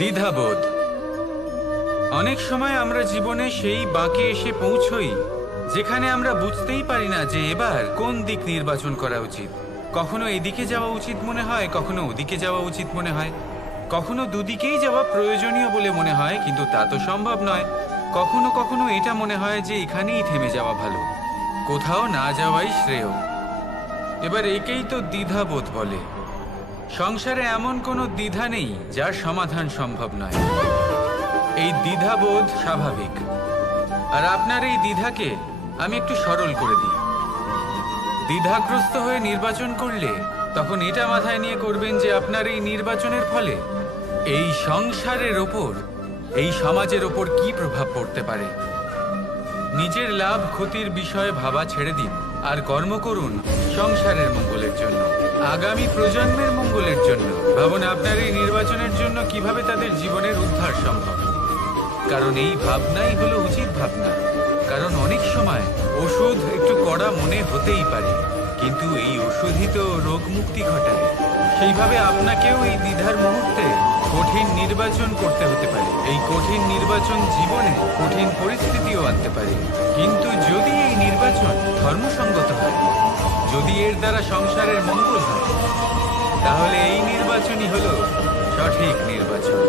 দ্বিধাবোধ। অনেক সময় আমরা জীবনে সেই বাঁকে এসে পৌঁছই যেখানে আমরা বুঝতেই পারি না যে এবার কোন দিক নির্বাচন করা উচিত। কখনো এদিকে যাওয়া উচিত মনে হয়, কখনো ওদিকে যাওয়া উচিত মনে হয়, কখনো দুদিকেই যাওয়া প্রয়োজনীয় বলে মনে হয়, কিন্তু তা তো সম্ভব নয়। কখনো কখনো এটা মনে হয় যে এখানেই থেমে যাওয়া ভালো, কোথাও না যাওয়াই শ্রেয়। এবার একেই তো দ্বিধাবোধ বলে। সংসারে এমন কোনো দ্বিধা নেই যার সমাধান সম্ভব নয়। এই দ্বিধাবোধ স্বাভাবিক, আর আপনার এই দ্বিধাকে আমি একটু সরল করে দিই। দ্বিধাগ্রস্ত হয়ে নির্বাচন করলে তখন এটা মাথায় নিয়ে করবেন যে আপনার এই নির্বাচনের ফলে এই সংসারের ওপর, এই সমাজের ওপর কি প্রভাব পড়তে পারে। নিজের লাভ ক্ষতির বিষয়ে ভাবা ছেড়ে দিন আর কর্ম করুন সংসারের মঙ্গলের জন্য, আগামী প্রজন্মের মঙ্গলের জন্য। ভাবুন আপনার এই নির্বাচনের জন্য কিভাবে তাদের জীবনের উদ্ধার সম্ভব। কারণ এই ভাবনাই হলো উচিত ভাবনা। কারণ অনেক সময় ওষুধ একটু কড়া মনে হতেই পারে, কিন্তু এই ওষুধই তো রোগ মুক্তি ঘটায়। সেইভাবে আপনাকেও এই দ্বিধার মুহূর্তে কঠিন নির্বাচন করতে হতে পারে। এই কঠিন নির্বাচন জীবনে কঠিন পরিস্থিতিও আনতে পারে, কিন্তু যদি এই নির্বাচন ধর্মসঙ্গত হয়, যদি এর দ্বারা সংসারের মঙ্গল হয়, তাহলে এই নির্বাচনই হলো সঠিক নির্বাচন।